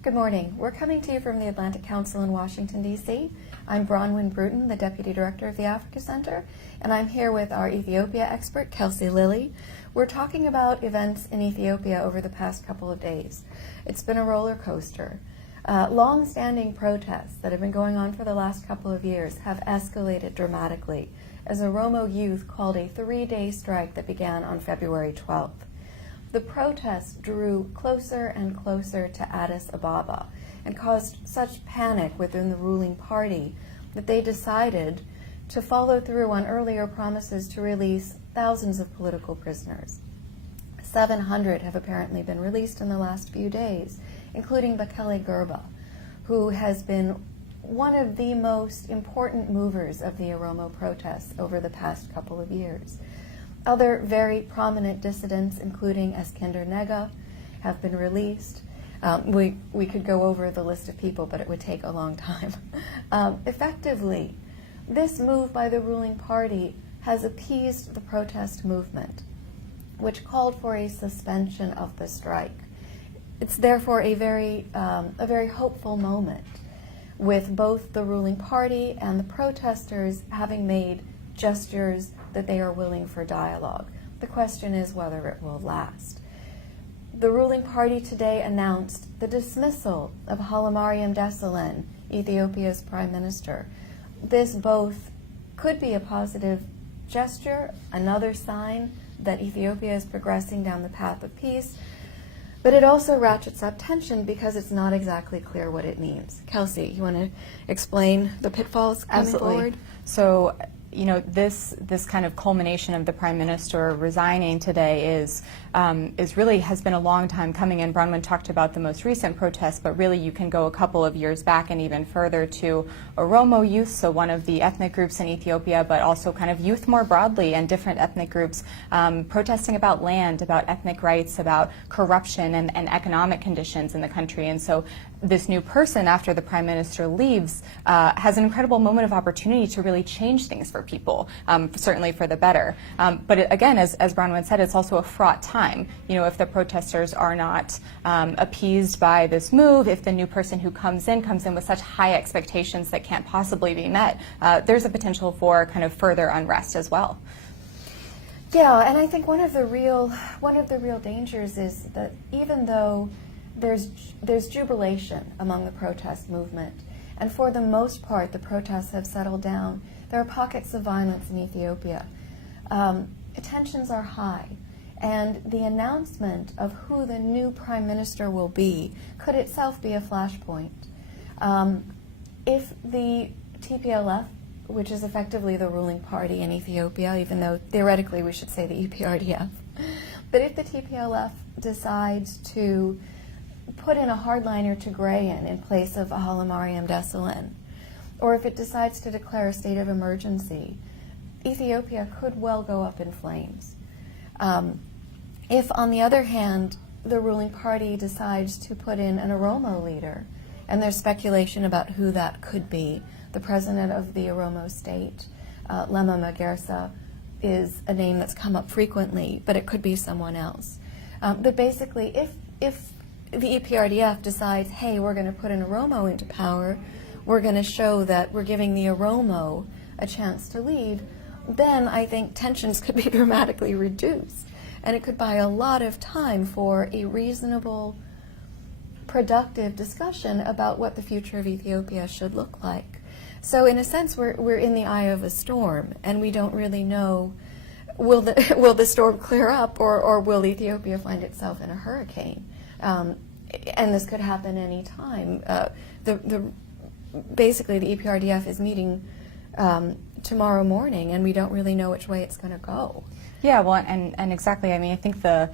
Good morning. We're coming to you from the Atlantic Council in Washington, D.C. I'm Bronwyn Bruton, the Deputy Director of the Africa Center, and I'm here with our Ethiopia expert, Kelsey Lilly. We're talking about events in Ethiopia over the past couple of days. It's been a roller coaster. Long-standing protests that have been going on for the last couple of years have escalated dramatically as Oromo youth called a 3-day strike that began on February 12th. The protests drew closer and closer to Addis Ababa and caused such panic within the ruling party that they decided to follow through on earlier promises to release thousands of political prisoners. 700 have apparently been released in the last few days, including Bekele Gerba, who has been one of the most important movers of the Oromo protests over the past couple of years. Other very prominent dissidents, including Eskinder Nega, have been released. We could go over the list of people, but it would take a long time. Effectively, this move by the ruling party has appeased the protest movement, which called for a suspension of the strike. It's therefore a very hopeful moment, with both the ruling party and the protesters having made gestures that they are willing for dialogue. The question is whether it will last. The ruling party today announced the dismissal of Hailemariam Desalegn, Ethiopia's prime minister. This both could be a positive gesture, another sign that Ethiopia is progressing down the path of peace, but it also ratchets up tension because it's not exactly clear what it means. Kelsey, you want to explain the pitfalls coming forward? So, you know, this kind of culmination of the Prime Minister resigning today is really has been a long time coming. And Bronwyn talked about the most recent protests, but really you can go a couple of years back and even further to Oromo youth, so one of the ethnic groups in Ethiopia, but also kind of youth more broadly and different ethnic groups protesting about land, about ethnic rights, about corruption and economic conditions in the country. And so this new person, after the Prime Minister leaves, has an incredible moment of opportunity to really change things for people, certainly for the better. But again, as Bronwyn said, it's also a fraught time. You know, if the protesters are not appeased by this move, if the new person who comes in with such high expectations that can't possibly be met, there's a potential for kind of further unrest as well. Yeah, and I think one of the real dangers is that even though there's jubilation among the protest movement, and for the most part the protests have settled down, there are pockets of violence in Ethiopia. Tensions are high, and the announcement of who the new prime minister will be could itself be a flashpoint. If the TPLF, which is effectively the ruling party in Ethiopia, even though theoretically we should say the EPRDF, but if the TPLF decides to put in a hardliner Tigrayan in place of Hailemariam Desalegn, or if it decides to declare a state of emergency, Ethiopia could well go up in flames. If, on the other hand, the ruling party decides to put in an Oromo leader, and there's speculation about who that could be, the president of the Oromo state, Lema Magersa, is a name that's come up frequently, but it could be someone else. But basically, if the EPRDF decides, hey, we're going to put an Oromo into power, we're going to show that we're giving the Oromo a chance to lead, then I think tensions could be dramatically reduced. And it could buy a lot of time for a reasonable, productive discussion about what the future of Ethiopia should look like. So in a sense, we're in the eye of a storm, and we don't really know, will the storm clear up, or will Ethiopia find itself in a hurricane? And this could happen any time. Basically, the EPRDF is meeting tomorrow morning, and we don't really know which way it's going to go. Yeah, well, and exactly. I mean, I think the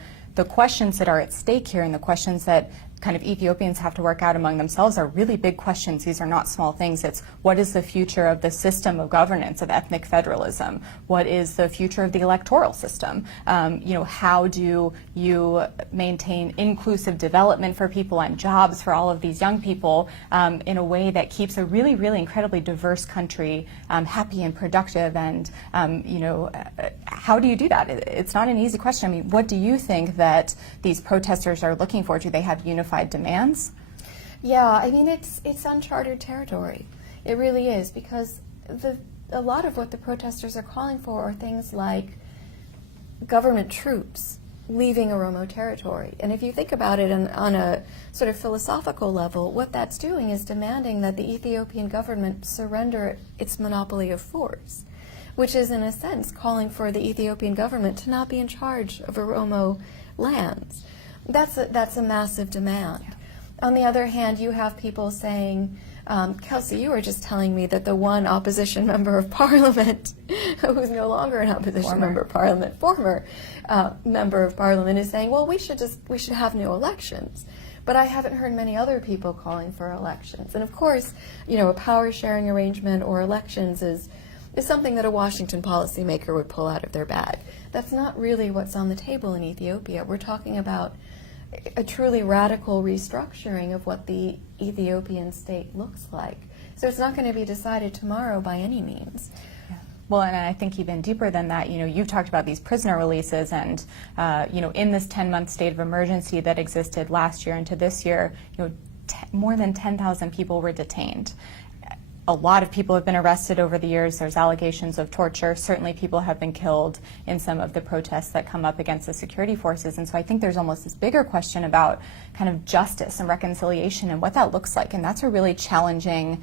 questions that are at stake here and the questions that kind of Ethiopians have to work out among themselves are really big questions. These are not small things. It's what is the future of the system of governance, of ethnic federalism? What is the future of the electoral system? How do you maintain inclusive development for people and jobs for all of these young people in a way that keeps a really, really incredibly diverse country happy and productive? And, how do you do that? It's not an easy question. I mean, what do you think that these protesters are looking for? Do they have unified demands? Yeah, I mean, it's uncharted territory. It really is, because a lot of what the protesters are calling for are things like government troops leaving Oromo territory. And if you think about it on a sort of philosophical level, what that's doing is demanding that the Ethiopian government surrender its monopoly of force, which is in a sense calling for the Ethiopian government to not be in charge of Oromo lands. That's a massive demand. Yeah. On the other hand, you have people saying, Kelsey, you were just telling me that the one opposition member of parliament, who's no longer an opposition member of parliament, former member of parliament, is saying, well, we should have new elections. But I haven't heard many other people calling for elections. And of course, a power sharing arrangement or elections is something that a Washington policymaker would pull out of their bag. That's not really what's on the table in Ethiopia. We're talking about a truly radical restructuring of what the Ethiopian state looks like. So it's not going to be decided tomorrow by any means. Yeah. Well, and I think even deeper than that, you've talked about these prisoner releases, and in this 10-month state of emergency that existed last year into this year, more than 10,000 people were detained. A lot of people have been arrested over the years. There's allegations of torture. Certainly people have been killed in some of the protests that come up against the security forces. And so I think there's almost this bigger question about kind of justice and reconciliation and what that looks like. And that's a really challenging,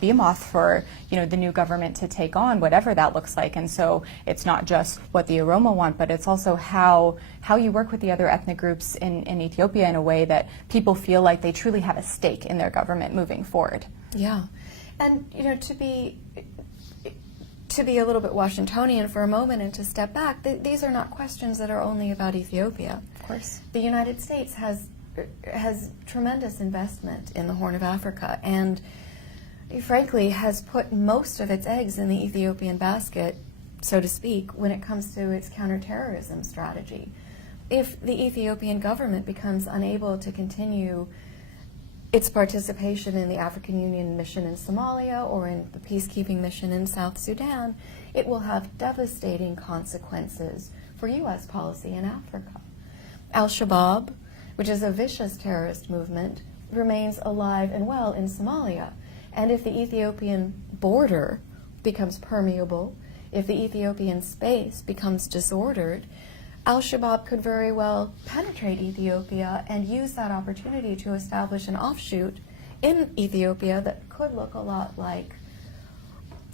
behemoth for the new government to take on, whatever that looks like. And so it's not just what the Oromo want, but it's also how you work with the other ethnic groups in Ethiopia in a way that people feel like they truly have a stake in their government moving forward. Yeah, and to be a little bit Washingtonian for a moment and to step back, these are not questions that are only about Ethiopia. Of course, the United States has tremendous investment in the Horn of Africa, and frankly has put most of its eggs in the Ethiopian basket, so to speak, when it comes to its counterterrorism strategy. If the Ethiopian government becomes unable to continue its participation in the African Union mission in Somalia or in the peacekeeping mission in South Sudan, it will have devastating consequences for U.S. policy in Africa. Al-Shabaab, which is a vicious terrorist movement, remains alive and well in Somalia. And if the Ethiopian border becomes permeable, if the Ethiopian space becomes disordered, Al-Shabaab could very well penetrate Ethiopia and use that opportunity to establish an offshoot in Ethiopia that could look a lot like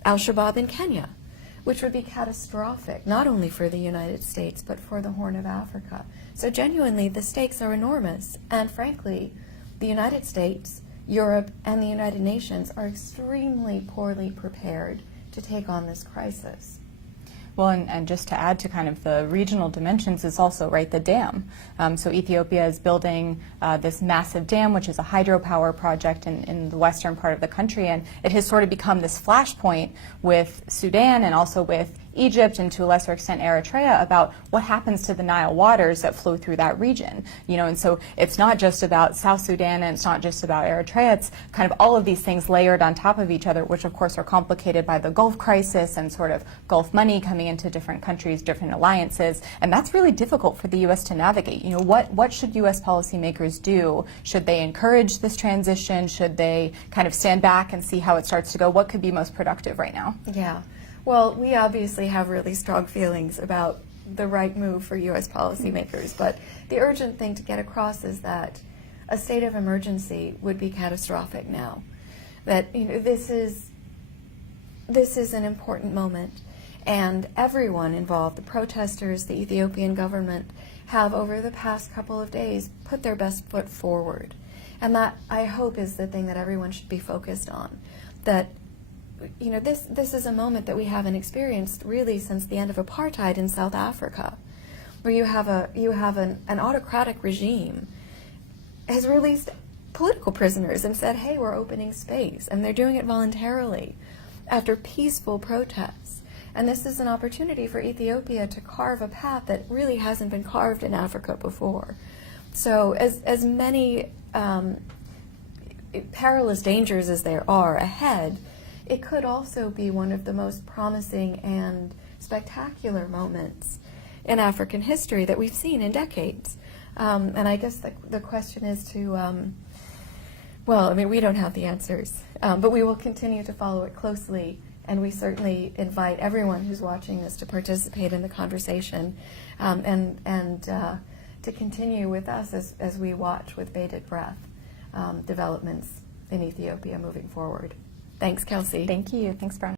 Al-Shabaab in Kenya, which would be catastrophic, not only for the United States, but for the Horn of Africa. So genuinely, the stakes are enormous. And frankly, the United States, Europe, and the United Nations are extremely poorly prepared to take on this crisis. Well, and just to add to kind of the regional dimensions is also, right, the dam. So Ethiopia is building this massive dam, which is a hydropower project in the western part of the country, and it has sort of become this flashpoint with Sudan and also with Egypt and to a lesser extent Eritrea about what happens to the Nile waters that flow through that region. And so it's not just about South Sudan and it's not just about Eritrea, it's kind of all of these things layered on top of each other, which of course are complicated by the Gulf crisis and sort of Gulf money coming into different countries, different alliances, and that's really difficult for the U.S. to navigate. What should U.S. policymakers do? Should they encourage this transition? Should they kind of stand back and see how it starts to go? What could be most productive right now? Yeah. Well, we obviously have really strong feelings about the right move for U.S. policymakers, but the urgent thing to get across is that a state of emergency would be catastrophic now. That this is an important moment, and everyone involved, the protesters, the Ethiopian government, have over the past couple of days put their best foot forward. And that, I hope, is the thing that everyone should be focused on. That this is a moment that we haven't experienced really since the end of apartheid in South Africa, where you have an autocratic regime has released political prisoners and said, hey, we're opening space, and they're doing it voluntarily after peaceful protests. And this is an opportunity for Ethiopia to carve a path that really hasn't been carved in Africa before. So as many perilous dangers as there are ahead, it could also be one of the most promising and spectacular moments in African history that we've seen in decades. And I guess the question is to, well, I mean, we don't have the answers, but we will continue to follow it closely, and we certainly invite everyone who's watching this to participate in the conversation, and to continue with us as we watch with bated breath developments in Ethiopia moving forward. Thanks, Kelsey. Thank you. Thanks, Brian.